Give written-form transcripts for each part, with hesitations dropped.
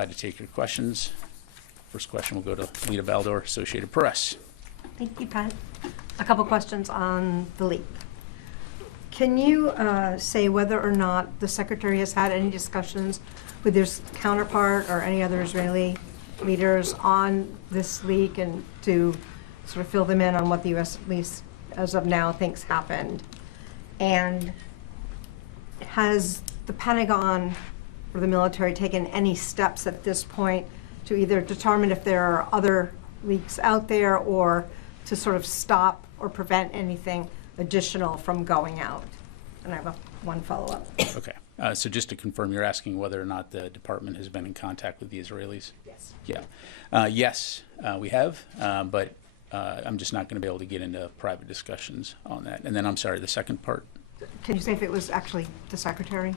glad to take your questions. First question will go to Lita Baldor, Associated Press. Thank you, Pat. A couple questions on the leak. Can you say whether or not the Secretary has had any discussions with his counterpart or any other Israeli leaders on this leak and to sort of fill them in on what the U.S., at least as of now, thinks happened? And has the Pentagon or the military taken any steps at this point to either determine if there are other leaks out there or to sort of stop or prevent anything additional from going out? And I have one follow-up. Okay. So just to confirm, you're asking whether or not the department has been in contact with the Israelis? Yes. Yeah. Yes, we have, but I'm just not going to be able to get into private discussions on that. And then, I'm sorry, the second part? Can you say if it was actually the Secretary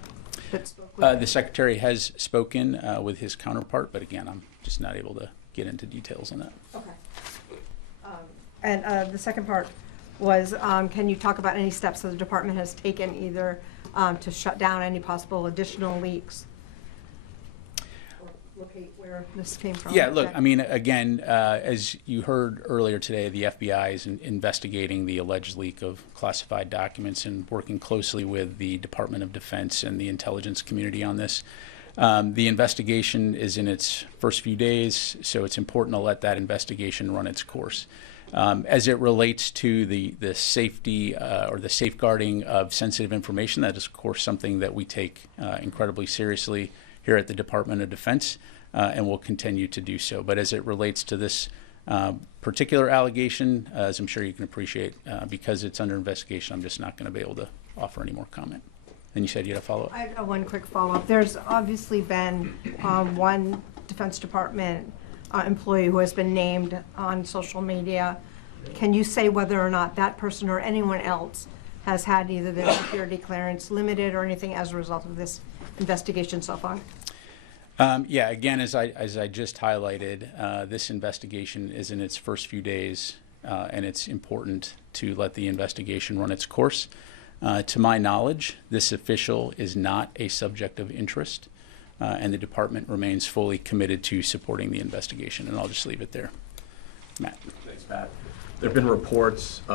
that spoke with The Secretary has spoken with his counterpart, but again, I'm just not able to get into details on that. Okay. And the second part was, can you talk about any steps that the department has taken either to shut down any possible additional leaks? Or locate where this came from? Yeah, look, I mean, again, as you heard earlier today, the FBI is investigating the alleged leak of classified documents and working closely with the Department of Defense and the intelligence community on this. The investigation is in its first few days, so it's important to let that investigation run its course. As it relates to the safety or the safeguarding of sensitive information, that is, of course, something that we take incredibly seriously here at the Department of Defense, and will continue to do so. But as it relates to this particular allegation, as I'm sure you can appreciate, because it's under investigation, I'm just not going to be able to offer any more comment. And you said you had a follow-up? I have one quick follow-up. There's obviously been one Defense Department employee who has been named on social media. Can you say whether or not that person or anyone else has had either their security clearance limited or anything as a result of this investigation so far? Yeah, again, as I just highlighted, this investigation is in its first few days, and it's important to let the investigation run its course. To my knowledge, this official is not a subject of interest, and the department remains fully committed to supporting the investigation. And I'll just leave it there. Matt. Thanks, Pat. There have been reports